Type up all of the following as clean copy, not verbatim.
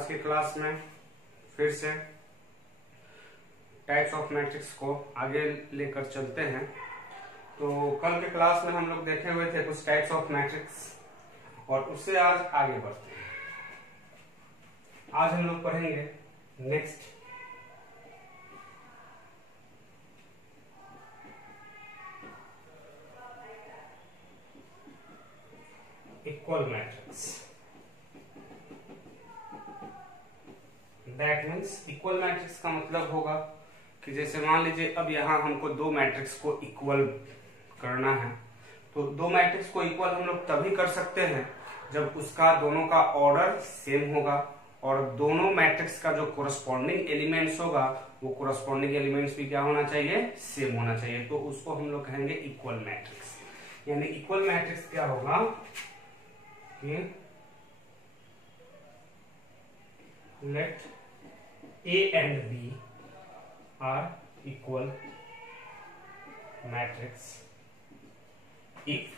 आज के क्लास में फिर से टाइप्स ऑफ मैट्रिक्स को आगे लेकर चलते हैं। तो कल के क्लास में हम लोग देखे हुए थे कुछ टाइप्स ऑफ मैट्रिक्स और उससे आज आगे बढ़ते हैं। आज हम लोग पढ़ेंगे next equal matrix. That means equal matrix का मतलब होगा कि जैसे मान लीजिए अब यहां हमको दो मैट्रिक्स को इक्वल करना है, तो दो मैट्रिक्स को इक्वल हम लोग तभी कर सकते हैं जब उसका दोनों का ऑर्डर सेम होगा और दोनों मैट्रिक्स का जो कोरस्पॉन्डिंग एलिमेंट्स होगा वो कोरस्पॉन्डिंग एलिमेंट्स भी क्या होना चाहिए, सेम होना चाहिए। तो उसको हम लोग कहेंगे इक्वल मैट्रिक्स। यानी इक्वल मैट्रिक्स क्या होगा कि let A and B are equal matrix if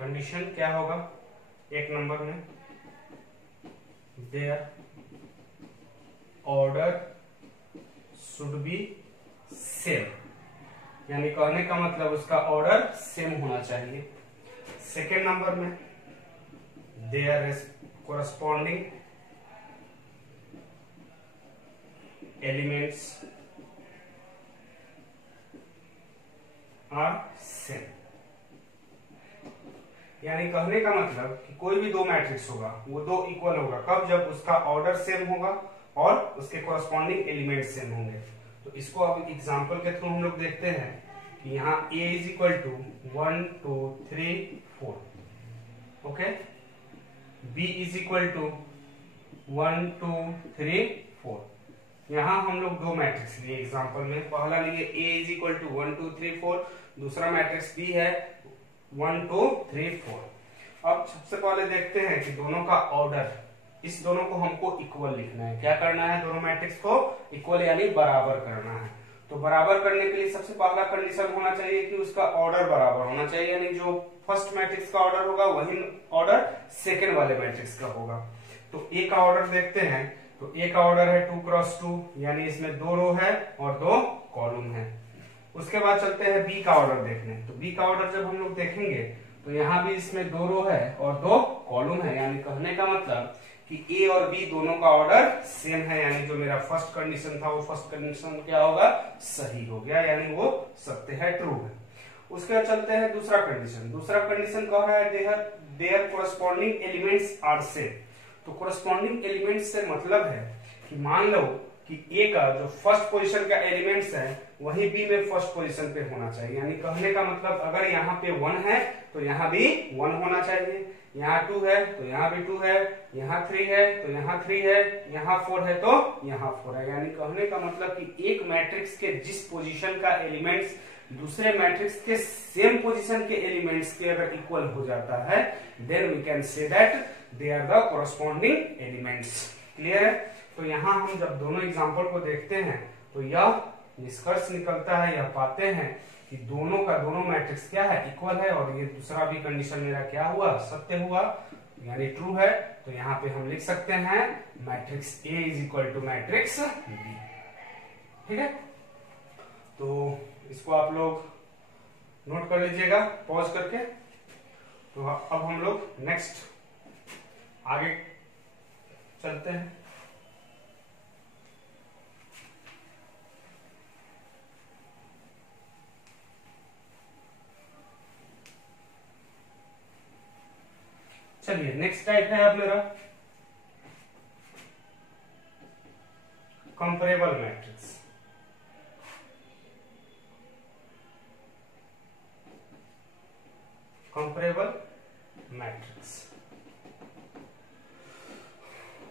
condition क्या होगा एक नंबर में their order should be same, यानी कहने का मतलब उसका ऑर्डर सेम होना चाहिए। सेकेंड नंबर में their corresponding elements are same, यानी कहने का मतलब कि कोई भी दो मैट्रिक्स होगा वो दो इक्वल होगा कब, जब उसका ऑर्डर सेम होगा और उसके कॉरस्पॉन्डिंग एलिमेंट सेम होंगे। तो इसको अब एग्जांपल के थ्रू हम लोग देखते हैं कि यहाँ a is equal to 1 2 3 4, okay, b is equal to 1 2 3 4। यहां हम लोग दो मैट्रिक्स लिए एग्जांपल में, पहला लिए a इज इक्वल टू 1 2 3 4, दूसरा मैट्रिक्स b है 1 2 3 4। अब सबसे पहले देखते हैं कि दोनों का ऑर्डर, इस दोनों को हमको इक्वल लिखना है। क्या करना है, दोनों मैट्रिक्स को इक्वल यानी बराबर करना है। तो बराबर करने के लिए सबसे पहला कंडीशन होना चाहिए कि उसका ऑर्डर बराबर होना चाहिए, यानी जो फर्स्ट मैट्रिक्स का ऑर्डर होगा वही ऑर्डर सेकेंड वाले मैट्रिक्स का होगा। तो a का ऑर्डर देखते हैं, तो a का ऑर्डर है 2 क्रॉस 2, यानी इसमें दो रो है और दो कॉलम है। उसके बाद चलते हैं b का ऑर्डर देखने। तो b का ऑर्डर जब हम लोग देखेंगे तो यहाँ भी इसमें दो रो है और दो कॉलम है, यानी कहने का मतलब कि a और b दोनों का ऑर्डर सेम है, यानी जो मेरा फर्स्ट कंडीशन था वो फर्स्ट कंडीशन क्या होगा, सही हो गया, यानी वो सत्य है, ट्रू है। उसके बाद चलते हैं दूसरा कंडीशन। दूसरा कंडीशन कह रहा है their corresponding elements are same. तो कोरस्पॉन्डिंग एलिमेंट्स से मतलब है कि मान लो कि A का जो फर्स्ट पोजीशन का एलिमेंट्स है वही B में फर्स्ट पोजीशन पे होना चाहिए, यानी कहने का मतलब अगर यहाँ पे 1 है तो यहाँ भी 1 होना चाहिए, यहाँ 2 है तो यहाँ भी 2 है, यहाँ 3 है तो यहाँ 3 है, यहाँ 4 है तो यहाँ 4 है। यानी कहने का मतलब कि एक मैट्रिक्स के जिस पोजीशन का एलिमेंट्स दूसरे मैट्रिक्स के सेम पोजीशन के एलिमेंट्स के अगर इक्वल हो जाता है then we can say that they are the corresponding elements. Clear है। तो यहाँ हम जब दोनों एग्जांपल को देखते हैं तो यह निष्कर्ष निकलता है, यह पाते हैं कि दोनों का दोनों मैट्रिक्स क्या है, इक्वल है, और ये दूसरा भी कंडीशन मेरा क्या हुआ, सत्य हुआ, यानी ट्रू है। तो यहाँ पे हम लिख सकते हैं matrix A is equal to matrix B। ठीक है, तो इसको आप लोग नोट कर लीजिएगा पॉज करके। तो अब हम लोग नेक्स्ट आगे चलते हैं। चलिए नेक्स्ट टाइप है अब मेरा कंपेरेबल मैट्रिक्स। कंपेरेबल मैट्रिक्स,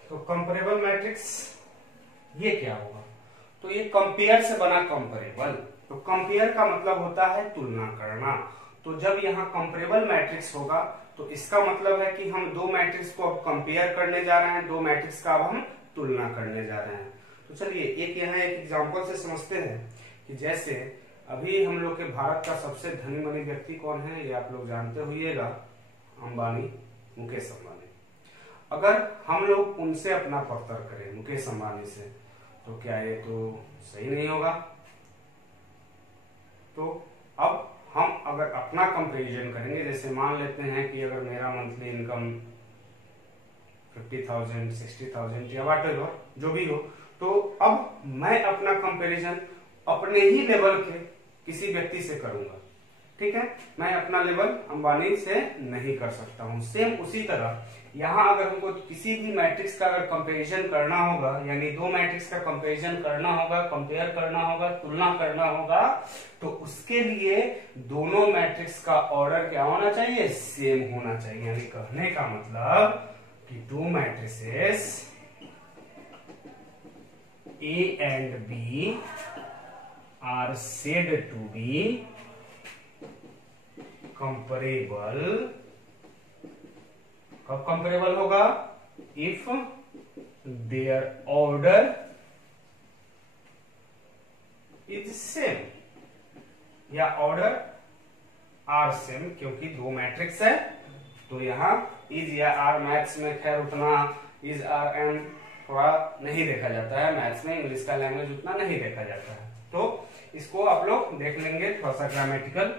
तो कंपेरेबल मैट्रिक्स ये क्या होगा, तो ये कंपेयर से बना कंपेरेबल। तो कंपेयर का मतलब होता है तुलना करना। तो जब यहाँ कंपेरेबल मैट्रिक्स होगा तो इसका मतलब है कि हम दो मैट्रिक्स को अब कंपेयर करने जा रहे हैं, दो मैट्रिक्स का अब हम तुलना करने जा रहे हैं। तो चलिए एक यहाँ एक एग्जांपल से समझते हैं कि जैसे अभी हम लोग के भारत का सबसे धनी मनी व्यक्ति कौन है, ये आप लोग जानते होइएगा, अंबानी, मुकेश अंबानी। अगर हम लोग उनसे अपना फर्तर करें, मुकेश अंबानी से, तो क्या ये तो सही नहीं होगा। तो अब हम अगर अपना कंपैरिजन करेंगे, जैसे मान लेते हैं कि अगर मेरा मंथली इनकम 50,000, 60,000 या व्हाटएवर जो भी हो, तो अब मैं अपना कंपैरिजन अपने ही लेवल के किसी व्यक्ति से करूंगा, ठीक है। मैं अपना लेवल अंबानी से नहीं कर सकता हूं। सेम उसी तरह यहां अगर हमको किसी भी मैट्रिक्स का अगर कंपैरिजन करना होगा, यानी दो मैट्रिक्स का कंपैरिजन करना होगा, कंपेयर करना होगा, तुलना करना होगा, तो उसके लिए दोनों मैट्रिक्स का ऑर्डर क्या होना चाहिए, सेम होना चाहिए। यानी कहने का मतलब कि two matrices A and B are said to be comparable। कब कंपेरेबल होगा, if their order is same, या ऑर्डर आर सेम, क्योंकि दो मैट्रिक्स है। तो यहाँ इज या आर मैथ्स में खैर उतना इज आर एम थोड़ा नहीं देखा जाता है, मैथ्स में इंग्लिश का लैंग्वेज उतना नहीं देखा जाता है, तो इसको आप लोग देख लेंगे। थोड़ा सा ग्रामेटिकल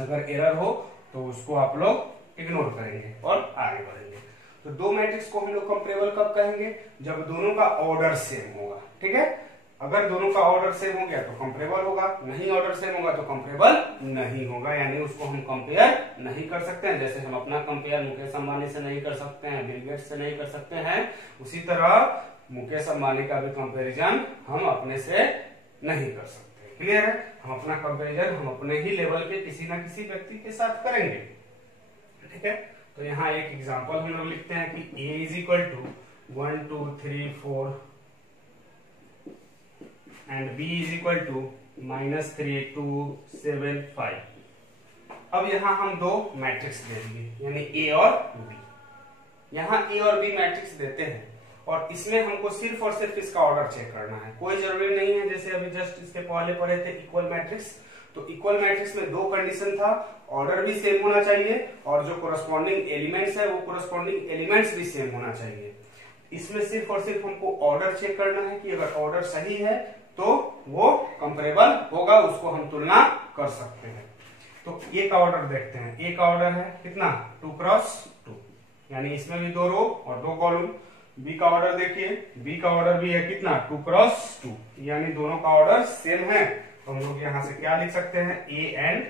अगर एरर हो तो उसको आप लोग इग्नोर करेंगे और आगे बढ़ेंगे। तो दो मैट्रिक्स को हम लोग कंपेरेबल कब कहेंगे, जब दोनों का ऑर्डर सेम होगा, ठीक है। अगर दोनों का ऑर्डर सेम हो गया तो कंपेरेबल होगा, नहीं ऑर्डर सेम होगा तो कंपेरेबल नहीं होगा, यानी उसको हम कंपेयर नहीं कर सकते हैं। जैसे हम अपना कंपेयर मुकेश अंबानी से नहीं कर सकते हैं, बिल गेट्स से नहीं कर सकते हैं, उसी तरह मुकेश अंबानी का भी कंपेरिजन हम अपने से नहीं कर सकते। क्लियर है, हम अपना कंपेरिजन हम अपने ही लेवल के किसी ना किसी व्यक्ति के साथ करेंगे, ठीक है। तो यहाँ एक एग्जांपल हम लोग लिखते हैं कि a is equal to 1 2 3 4 and b is equal to -3 2 7 5। अब यहाँ हम दो मैट्रिक्स दे देंगे, यानी a और b। यहाँ a और b मैट्रिक्स देते हैं और इसमें हमको सिर्फ और सिर्फ इसका ऑर्डर चेक करना है, कोई जरूरी नहीं है। जैसे अभी जस्ट इसके पहले पढ़े थे इक्वल मैट्रिक्स, तो इक्वल मैट्रिक्स में दो कंडीशन था, ऑर्डर भी सेम होना चाहिए और जो कोरस्पॉन्डिंग एलिमेंट्स है वो कोरस्पॉन्डिंग एलिमेंट्स भी सेम होना चाहिए। इसमें सिर्फ और सिर्फ हमको ऑर्डर चेक करना है कि अगर ऑर्डर सही है तो वो कंपेरेबल होगा, उसको हम तुलना कर सकते हैं। तो ए का ऑर्डर देखते हैं, ए का ऑर्डर है कितना 2 क्रॉस 2, यानी इसमें भी 2 रो और 2 कॉलम। बी का ऑर्डर देखिए, बी का ऑर्डर भी है कितना 2 क्रॉस 2, यानी दोनों का ऑर्डर सेम है। तो हम लोग यहां से क्या लिख सकते हैं, A and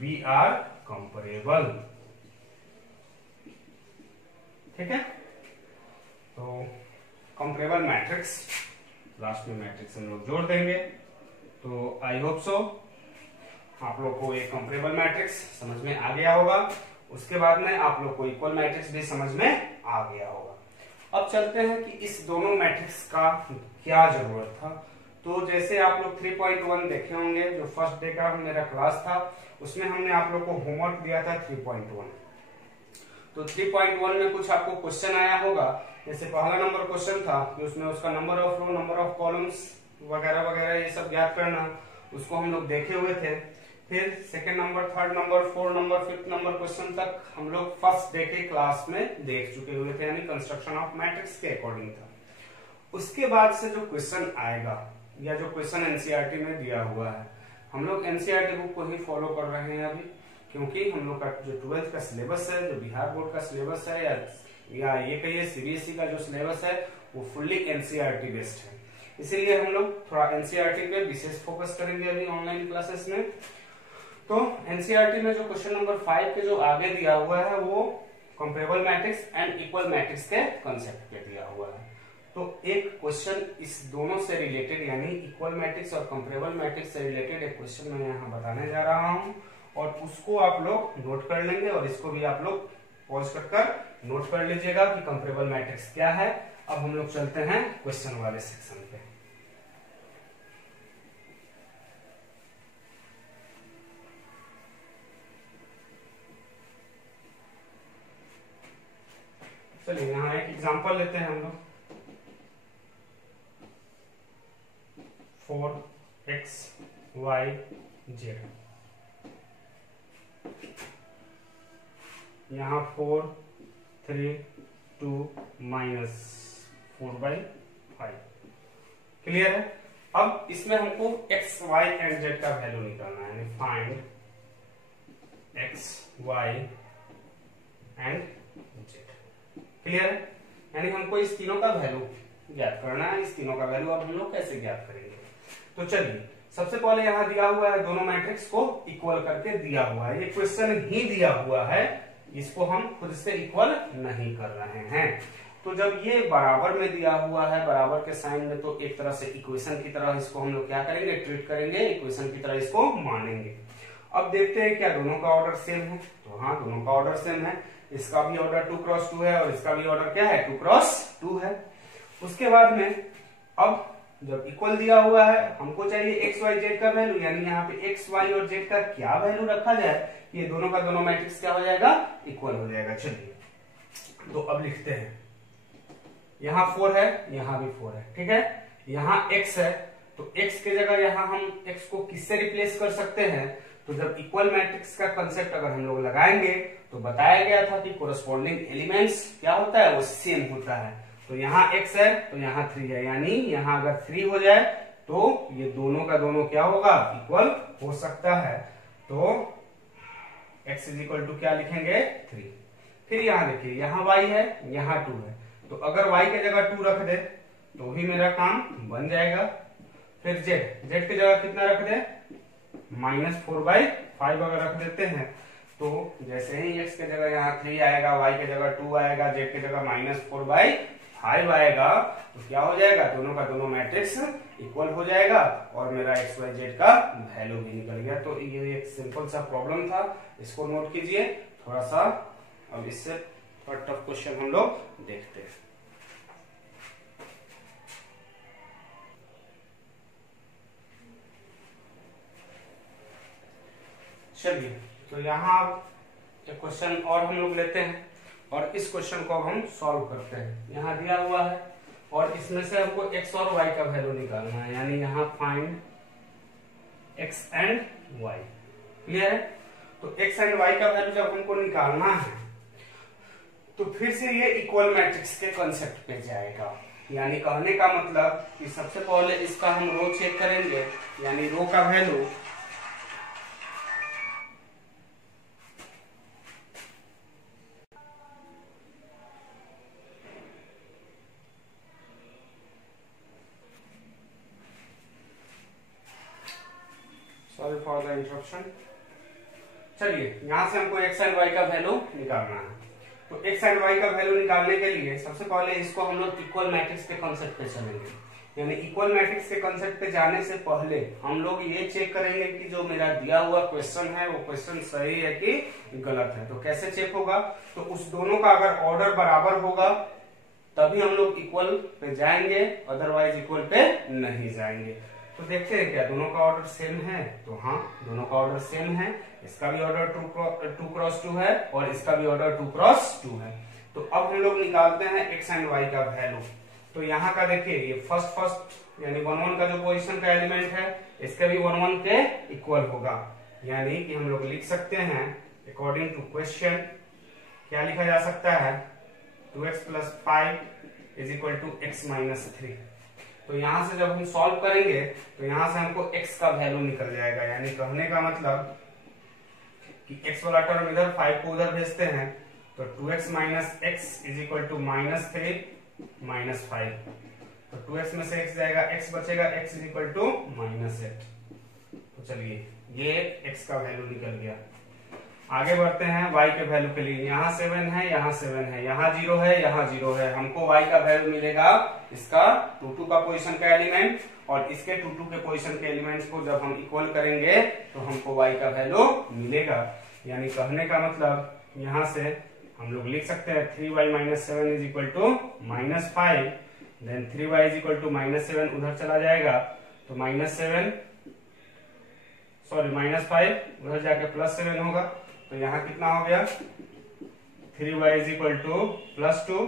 B are comparable, ठीक है। तो कंपेरेबल मैट्रिक्स, लास्ट में मैट्रिक्स हम लोग जोड़ देंगे। तो आई होप सो आप लोग को एक कंपेरेबल मैट्रिक्स समझ में आ गया होगा, उसके बाद में आप लोग को इक्वल मैट्रिक्स भी समझ में आ गया होगा। अब चलते हैं कि इस दोनों मैट्रिक्स का क्या जरूरत था। तो जैसे आप लोग 3.1 देखे होंगे, जो फर्स्ट डे का मेरा क्लास था, उसमें हमने आप लोग को होमवर्क दिया था 3.1। तो 3.1 में कुछ आपको क्वेश्चन आया होगा। जैसे पहला नंबर क्वेश्चन था कि उसमें उसका number of row, number of columns वगैरह वगैरह ये सब याद करना, उसको हम लोग देखे हुए थे। फिर second number, third number, fourth number, fifth number question तक हम लोग फर्स्ट डे के क्लास में देख चुके हुए थे, यानी कंस्ट्रक्शन ऑफ मैट्रिक्स के अकॉर्डिंग था। उसके बाद से जो क्वेश्चन आएगा या जो क्वेश्चन एनसीईआरटी में दिया हुआ है, हम लोग एनसीईआरटी बुक को ही फॉलो कर रहे हैं अभी, क्योंकि हम लोग का जो 12th का सिलेबस है, जो बिहार बोर्ड का सिलेबस है, या ये कहिए सीबीएसई का जो सिलेबस है, वो फुल्ली एनसीईआरटी बेस्ड है। इसीलिए हम लोग थोड़ा एनसीईआरटी पे विशेष फोकस करेंगे अभी ऑनलाइन क्लासेस में। तो एनसीईआरटी में जो क्वेश्चन नंबर 5 के जो आगे दिया हुआ है वो comparable matrix and equal matrix के कंसेप्ट पे दिया हुआ है। तो एक क्वेश्चन इस दोनों से रिलेटेड, यानी इक्वल मैट्रिक्स और कंपेरेबल मैट्रिक्स से रिलेटेड एक क्वेश्चन मैं यहाँ बताने जा रहा हूँ, और उसको आप लोग नोट कर लेंगे और इसको भी आप लोग पॉज कर नोट कर लीजिएगा कि कंपेरेबल मैट्रिक्स क्या है। अब हम लोग चलते हैं क्वेश्चन वाले सेक्शन पे। चलिए यहाँ एक एग्जांपल लेते हैं हम लोग। 4x y z, यहाँ 4 3 2 -4/5। क्लियर है। अब इसमें हमको x, y एंड z का वैल्यू निकालना है, find x, y and z। Clear है। यानी हमको इस तीनों का वैल्यू ज्ञात करना है। इस तीनों का वैल्यू अब हम लोग कैसे ज्ञात करेंगे? तो चलिए, सबसे पहले यहाँ दिया हुआ है, दोनों मैट्रिक्स को इक्वल करके दिया हुआ है। ये क्वेश्चन ही दिया हुआ है, इसको हम खुद से इक्वल नहीं कर रहे हैं। तो जब ये बराबर में दिया हुआ है, बराबर के साइन में, तो एक तरह से इक्वेशन की तरह इसको हम लोग क्या करेंगे, ट्रीट करेंगे, इक्वेशन की तरह इसको मानेंगे। अब देखते हैं क्या दोनों का ऑर्डर सेम है। तो हाँ, दोनों का ऑर्डर सेम है। इसका भी ऑर्डर 2x2 है और इसका भी ऑर्डर क्या है, 2x2 है। उसके बाद में अब जब इक्वल दिया हुआ है, हमको चाहिए x, y, z का वैल्यू, यानी यहाँ पे x, y और z का क्या वैल्यू रखा जाए, ये दोनों का दोनों मैट्रिक्स क्या हो जाएगा, इक्वल हो जाएगा। चलिए, तो अब लिखते हैं, यहाँ 4 है, यहाँ भी 4 है, ठीक है। यहाँ x है, तो x के जगह यहाँ हम x को किससे रिप्लेस कर सकते हैं? तो जब इक्वल मैट्रिक्स का कंसेप्ट अगर हम लोग लगाएंगे, तो बताया गया था कि कोरस्पॉन्डिंग एलिमेंट्स क्या होता है, वो सेम होता है। तो यहाँ x है, तो यहाँ 3 है, यानी यहाँ अगर 3 हो जाए तो ये दोनों का दोनों क्या होगा, इक्वल हो सकता है। तो x इज इक्वल टू क्या लिखेंगे, 3। फिर यहाँ देखिए, यहाँ y है, यहाँ 2 है, तो अगर y के जगह 2 रख दे तो भी मेरा काम बन जाएगा। फिर z की जगह कितना रख दे, -4/5 अगर रख देते हैं, तो जैसे ही x के जगह यहाँ 3 आएगा, y के जगह 2 आएगा, z के जगह -4/5 आएगा, तो क्या हो जाएगा, दोनों का दोनों मैट्रिक्स इक्वल हो जाएगा और मेरा x, y, z का वैल्यू भी निकल गया। तो ये एक सिंपल सा प्रॉब्लम था, इसको नोट कीजिए थोड़ा सा। अब इससे टफ क्वेश्चन हम लोग देखते हैं। चलिए, तो यहाँ एक क्वेश्चन और हम लोग लेते हैं और इस क्वेश्चन को अब हम सॉल्व करते हैं। यहाँ दिया हुआ है और इसमें से हमको x और y का वैल्यू निकालना है, यानी यहाँ find x and y। Clear है। तो x एंड y का वैल्यू जब हमको निकालना है, तो फिर से ये इक्वल मैट्रिक्स के कंसेप्ट पे जाएगा। यानी कहने का मतलब कि सबसे पहले इसका हम रो चेक करेंगे, यानी रो का value sorry for the interruption. चलिए, यहां से हमको x एंड y का वैल्यू निकालना है। तो x एंड y का वैल्यू निकालने के लिए सबसे पहले इसको हम लोग इक्वल मैट्रिक्स के कांसेप्ट पे चलेंगे। यानी इक्वल मैट्रिक्स के कांसेप्ट पे जाने से पहले हम लोग ये चेक करेंगे कि जो मेरा दिया हुआ क्वेश्चन है वो क्वेश्चन सही है कि गलत है। तो कैसे चेक होगा, तो उस दोनों का अगर ऑर्डर बराबर होगा तभी हम लोग इक्वल पे जाएंगे, अदरवाइज इक्वल पे नहीं जाएंगे। तो देखते हैं क्या दोनों का ऑर्डर सेम है। तो हाँ, दोनों का ऑर्डर सेम है। इसका भी ऑर्डर 2x2 है और इसका भी ऑर्डर 2x2 है। तो अब हम लोग निकालते हैं x एंड y का वैल्यू। तो यहाँ का देखिए, ये फर्स्ट यानी 1 1 का जो पोजीशन का एलिमेंट है, इसका भी 1 1 के इक्वल होगा। यानी कि हम लोग लिख सकते हैं अकॉर्डिंग टू क्वेश्चन, क्या लिखा जा सकता है, 2x + 5 is equal to x - 3। तो यहां से जब हम सॉल्व करेंगे तो यहां से हमको x का वैल्यू निकल जाएगा। यानी कहने का मतलब कि x वाला टर्म इधर, 5 को उधर भेजते हैं, तो 2x - x is equal to -3 - 5। तो 2x में से x जाएगा, x बचेगा, x इज इक्वल टू -8। तो चलिए, ये x का वैल्यू निकल गया। आगे बढ़ते हैं y के वैल्यू के लिए। यहाँ 7 है, यहाँ 7 है, यहाँ 0 है, यहाँ 0 है। हमको y का वैल्यू मिलेगा इसका 2 2 का पोजीशन का एलिमेंट, और इसके 2 2 के पोजीशन के एलिमेंट्स को जब हम इक्वल करेंगे तो हमको y का वैल्यू मिलेगा। यानी कहने का मतलब यहाँ से हम लोग लिख सकते हैं 3y - 7 is equal to -5, then 3y is equal to -7 उधर चला जाएगा, तो -5 उधर जाके +7 होगा। तो यहाँ कितना हो गया, 3y is equal to +2,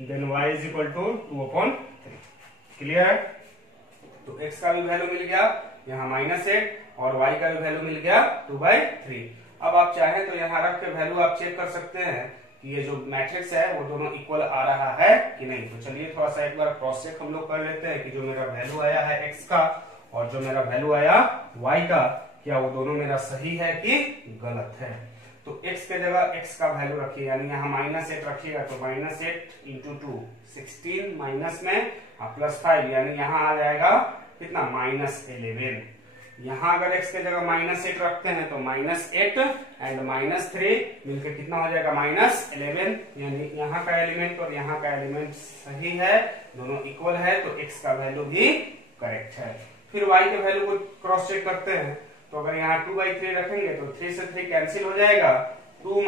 then y is equal to 2/3। Clear है। तो x का भी वैल्यू मिल गया यहाँ -8 और y का भी वैल्यू मिल गया 2/3। अब आप चाहें तो यहाँ रख के वैल्यू आप चेक कर सकते हैं कि ये जो मैट्रिक्स है वो दोनों इक्वल आ रहा है कि नहीं। तो चलिए थोड़ा सा एक बार क्रॉस चेक हम लोग कर लेते हैं कि जो मेरा वैल्यू आया है x का और जो मेरा वैल्यू आया y का, क्या वो दोनों मेरा सही है कि गलत है। तो x के जगह x का वैल्यू रखिए, यानी यहाँ -8 रखिएगा तो -8 इंटू 2 16 माइनस में +5, यानी यहाँ आ जाएगा कितना -11। यहाँ अगर x के जगह -8 रखते हैं तो -8 एंड -3 मिलकर कितना हो जाएगा -11, यानी यहाँ का एलिमेंट और यहाँ का एलिमेंट सही है, दोनों इक्वल है, तो x का वैल्यू भी करेक्ट है। फिर y के वैल्यू को क्रॉस चेक करते हैं, तो अगर यहाँ 2/3 रखेंगे तो 3 से 3 कैंसिल हो जाएगा, 2 -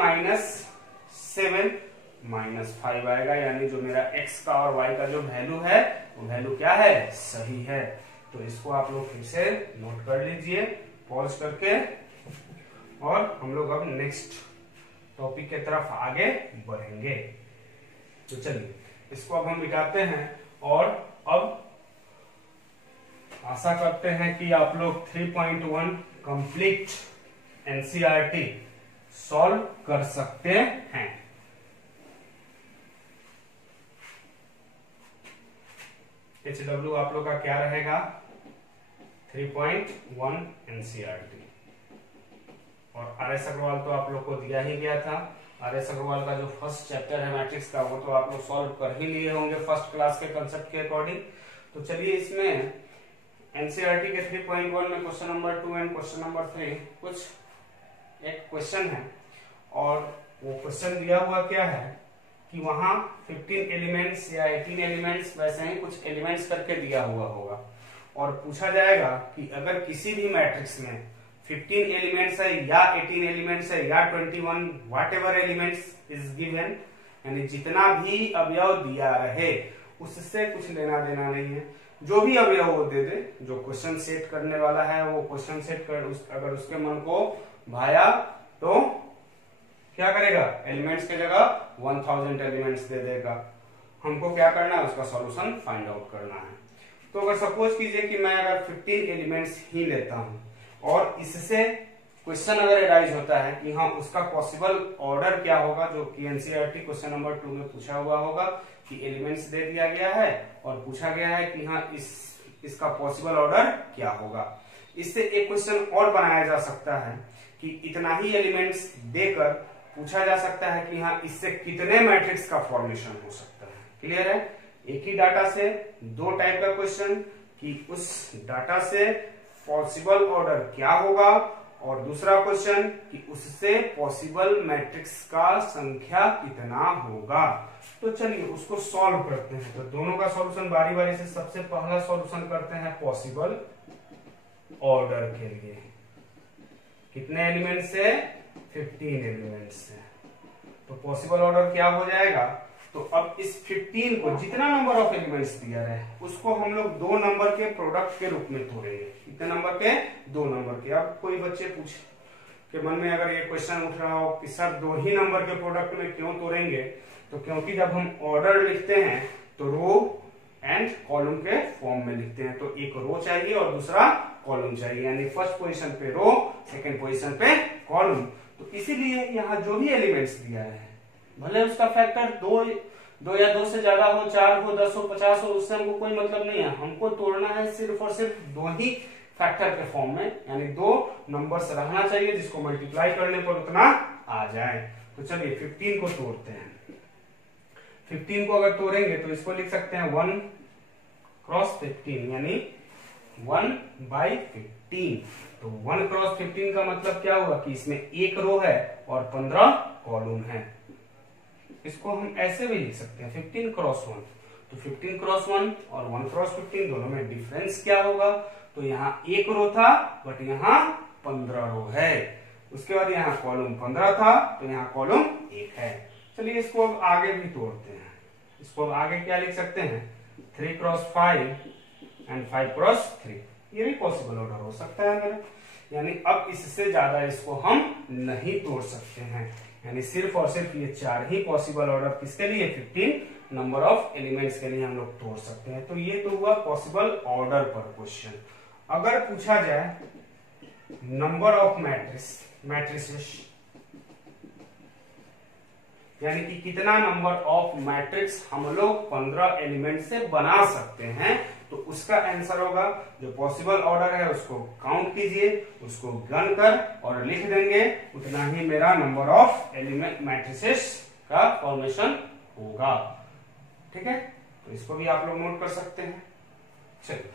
7 -5 आएगा, यानी जो मेरा x का और y का जो वैल्यू है वो वैल्यू क्या है, सही है। तो इसको आप लोग फिर से नोट कर लीजिए पॉज करके, और हम लोग अब नेक्स्ट टॉपिक के तरफ आगे बढ़ेंगे। तो चलिए इसको अब हम मिटाते हैं, और अब आशा करते हैं कि आप लोग 3.1 कंप्लीट एनसीईआरटी सॉल्व कर सकते हैं। HW आप लोग का क्या रहेगा, 3.1 एनसीईआरटी। और RS अग्रवाल तो आप लोग को दिया ही गया था। RS अग्रवाल का जो फर्स्ट चैप्टर है मैट्रिक्स का, वो तो आप लोग सॉल्व कर ही लिए होंगे फर्स्ट क्लास के कंसेप्ट के अकॉर्डिंग। तो चलिए इसमें एनसीईआरटी के 3.1 में question number 2 and question number 3 कुछ एक क्वेश्चन है, और वो क्वेश्चन दिया हुआ क्या है कि वहां 15 एलिमेंट्स या 18 एलिमेंट्स, वैसे ही कुछ एलिमेंट्स करके दिया हुआ होगा, और पूछा जाएगा कि अगर किसी भी मैट्रिक्स में 15 एलिमेंट्स है या 18 एलिमेंट्स है या 21 व्हाटएवर एलिमेंट्स इज गिवन, यानी जितना भी अवयव दिया रहे उससे कुछ लेना देना नहीं है, जो भी अवयव वो दे दे, जो क्वेश्चन सेट करने वाला है वो क्वेश्चन सेट कर, अगर उसके मन को भाया तो क्या करेगा, एलिमेंट्स के जगह 1000 एलिमेंट्स दे देगा। हमको क्या करना है, उसका सॉल्यूशन फाइंड आउट करना है। तो अगर सपोज कीजिए कि मैं अगर 15 एलिमेंट्स ही लेता हूं और इससे क्वेश्चन अगर एराइज होता है कि हाँ उसका पॉसिबल ऑर्डर क्या होगा, जो कि एनसीईआरटी क्वेश्चन नंबर 2 में पूछा हुआ होगा कि एलिमेंट्स दे दिया गया है और पूछा गया है कि हाँ इसका पॉसिबल ऑर्डर क्या होगा। इससे एक क्वेश्चन और बनाया जा सकता है कि इतना ही एलिमेंट्स देकर पूछा जा सकता है कि हाँ इससे कितने मैट्रिक्स का फॉर्मेशन हो सकता है। क्लियर है, एक ही डाटा से दो टाइप का क्वेश्चन कि उस डाटा से पॉसिबल ऑर्डर क्या होगा, और दूसरा क्वेश्चन कि उससे पॉसिबल मैट्रिक्स का संख्या कितना होगा। तो चलिए उसको सॉल्व करते हैं। तो दोनों का सॉल्यूशन बारी बारी से, सबसे पहला सॉल्यूशन करते हैं पॉसिबल ऑर्डर के लिए। कितने एलिमेंट से, 15 एलिमेंट से। तो पॉसिबल ऑर्डर क्या हो जाएगा, तो अब इस 15 को जितना नंबर ऑफ एलिमेंट्स दिया रहे उसको हम लोग 2 नंबर के प्रोडक्ट के रूप में तोड़ेंगे। कितने नंबर के, 2 नंबर के। अब कोई बच्चे पूछ के मन में अगर ये क्वेश्चन उठ रहा हो कि सर 2 ही नंबर के प्रोडक्ट में क्यों तोड़ेंगे, तो क्योंकि जब हम ऑर्डर लिखते हैं तो रो एंड कॉलम के फॉर्म में लिखते हैं। तो एक रो चाहिए और दूसरा कॉलम चाहिए, यानी फर्स्ट पोजीशन पे रो, सेकंड पोजीशन पे कॉलम। तो इसीलिए यहाँ जो भी एलिमेंट्स दिया है, भले उसका फैक्टर 2 या 2 से ज्यादा हो, 4 हो, 10 हो, 50 हो, उससे हमको कोई मतलब नहीं है। हमको तोड़ना है सिर्फ और सिर्फ 2 ही फैक्टर के फॉर्म में, यानी 2 नंबर्स रहना चाहिए जिसको मल्टीप्लाई करने पर उतना आ जाए। तो चलिए 15 को तोड़ते हैं। 15 को अगर तोड़ेंगे तो इसको लिख सकते हैं 1 क्रॉस 15, यानी 1/15। तो 1 क्रॉस 15 का मतलब क्या हुआ कि इसमें 1 रो है और 15 कॉलम है। इसको हम ऐसे भी लिख सकते हैं 15 क्रॉस 1। तो 15 क्रॉस 1 और 1 क्रॉस 15 दोनों में डिफरेंस क्या होगा, तो यहाँ 1 रो था बट यहाँ 15 रो है। उसके बाद यहाँ कॉलम 15 था तो यहाँ कॉलम 1 है। चलिए इसको अब आगे भी तोड़ते हैं। इसको अब आगे क्या लिख सकते हैं, 3 क्रॉस 5 एंड 5 क्रॉस 3। ये भी पॉसिबल ऑर्डर हो सकता है मेरा, यानी अब इससे ज्यादा इसको हम नहीं तोड़ सकते हैं, यानी सिर्फ और सिर्फ ये 4 ही पॉसिबल ऑर्डर किसके लिए, 15 नंबर ऑफ एलिमेंट्स के लिए हम लोग तोड़ सकते हैं। तो ये तो हुआ पॉसिबल ऑर्डर पर क्वेश्चन। अगर पूछा जाए नंबर ऑफ मैट्रिसेस, यानी कि कितना नंबर ऑफ मैट्रिक्स हम लोग 15 एलिमेंट से बना सकते हैं, तो उसका आंसर होगा जो पॉसिबल ऑर्डर है उसको काउंट कीजिए, उसको गन कर और लिख देंगे, उतना ही मेरा नंबर ऑफ एलिमेंट मैट्रिसेस का फॉर्मेशन होगा। ठीक है, तो इसको भी आप लोग नोट कर सकते हैं। चलिए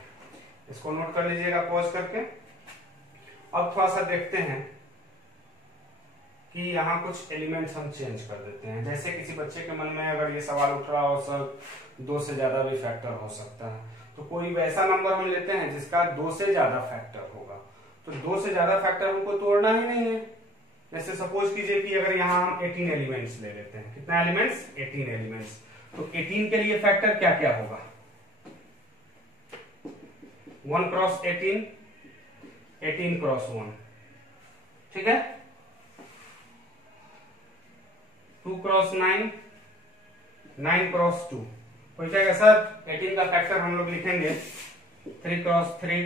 इसको नोट कर लीजिएगा पॉज करके। अब थोड़ा सा देखते हैं कि यहाँ कुछ एलिमेंट्स हम चेंज कर देते हैं। जैसे किसी बच्चे के मन में अगर ये सवाल उठ रहा हो सर 2 से ज्यादा भी फैक्टर हो सकता है, तो कोई वैसा नंबर हम लेते हैं जिसका 2 से ज्यादा फैक्टर होगा। तो 2 से ज्यादा फैक्टर हमको तोड़ना ही नहीं है। जैसे सपोज कीजिए कि अगर यहाँ हम 18 एलिमेंट्स ले लेते हैं। कितना एलिमेंट्स? 18 एलिमेंट्स। तो 18 के लिए फैक्टर क्या क्या होगा? 1 क्रॉस 18, 18 क्रॉस 1, ठीक है। 2 क्रॉस 9, 9 क्रॉस 2। कोई कहेगा सर 18 का फैक्टर हम लोग लिखेंगे 3 क्रॉस 3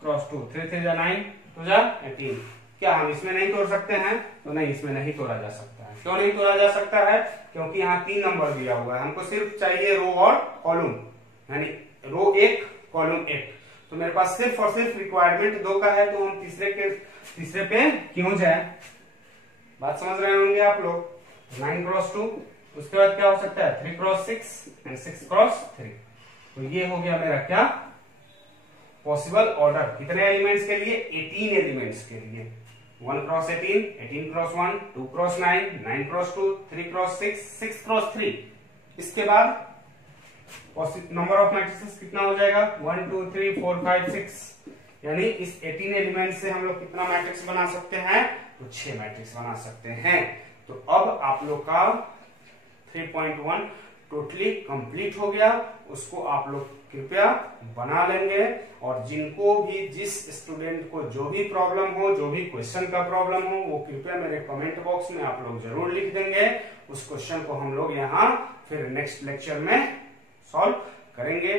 क्रॉस 2, 3 3 जा 9 2 जा 18। क्या हम इसमें नहीं तोड़ सकते हैं? तो नहीं, इसमें नहीं तोड़ा जा सकता है। क्यों नहीं तोड़ा जा सकता है? क्योंकि यहाँ 3 नंबर दिया हुआ है, हमको सिर्फ चाहिए रो और कॉलम, यानी रो 1 कॉलम 1। तो मेरे पास सिर्फ और सिर्फ रिक्वायरमेंट 2 का है, तो हम तीसरे पे क्यों जाए? बात समझ रहे होंगे आप लोग। 9 क्रॉस 2, उसके बाद क्या हो सकता है? 3 क्रॉस 6 एंड 6 क्रॉस 3। तो ये हो गया मेरा क्या? Possible order. कितने एलिमेंट्स के लिए? 18 एलिमेंट्स के लिए। 1 cross 18, 18 cross 1, 2 cross 9, 9 cross 2, 3 cross 6, 6 cross 3। इसके बाद नंबर ऑफ मैट्रिसेस कितना हो जाएगा? 1 2 3 4 5 6। यानी इस 18 एलिमेंट से हम लोग कितना मैट्रिक्स बना सकते हैं? तो 6 मैट्रिक्स बना सकते हैं। तो अब आप लोग का 3.1 टोटली कंप्लीट हो गया। उसको आप लोग कृपया बना लेंगे, और जिनको भी, जिस स्टूडेंट को जो भी प्रॉब्लम हो, जो भी क्वेश्चन का प्रॉब्लम हो, वो कृपया मेरे कमेंट बॉक्स में आप लोग जरूर लिख देंगे। उस क्वेश्चन को हम लोग यहाँ फिर नेक्स्ट लेक्चर में सॉल्व करेंगे।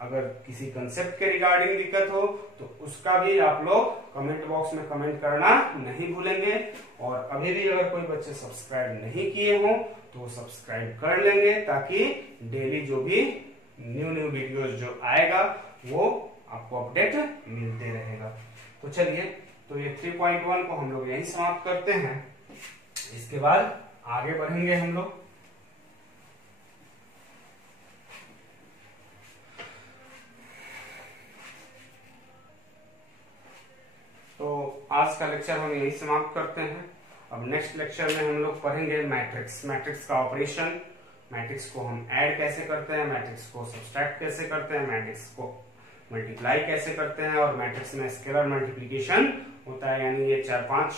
अगर किसी कंसेप्ट के रिगार्डिंग दिक्कत हो तो उसका भी आप लोग कमेंट बॉक्स में कमेंट करना नहीं भूलेंगे। और अभी भी अगर कोई बच्चे सब्सक्राइब नहीं किए हो तो वो सब्सक्राइब कर लेंगे, ताकि डेली जो भी न्यू वीडियोस जो आएगा वो आपको अपडेट मिलते रहेगा। तो चलिए, तो ये 3.1 को हम लोग यहीं समाप्त करते हैं। इसके बाद आगे बढ़ेंगे हम लोग। तो आज का लेक्चर हम यही समाप्त करते हैं। अब नेक्स्ट लेक्चर में हम लोग पढ़ेंगे मैट्रिक्स, मैट्रिक्स का ऑपरेशन, मैट्रिक्स को हम ऐड कैसे करते हैं, मैट्रिक्स को सब्सट्रैक्ट कैसे करते हैं, मैट्रिक्स को मल्टीप्लाई कैसे करते हैं, और मैट्रिक्स में स्केलर मल्टीप्लिकेशन होता है, यानी ये 4-5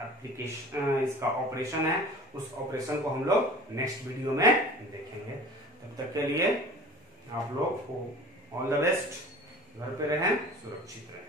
एप्लीकेशन इसका ऑपरेशन है। उस ऑपरेशन को हम लोग नेक्स्ट वीडियो में देखेंगे। तब तक के लिए आप लोग को ऑल द बेस्ट। घर पे रहें, सुरक्षित रहें।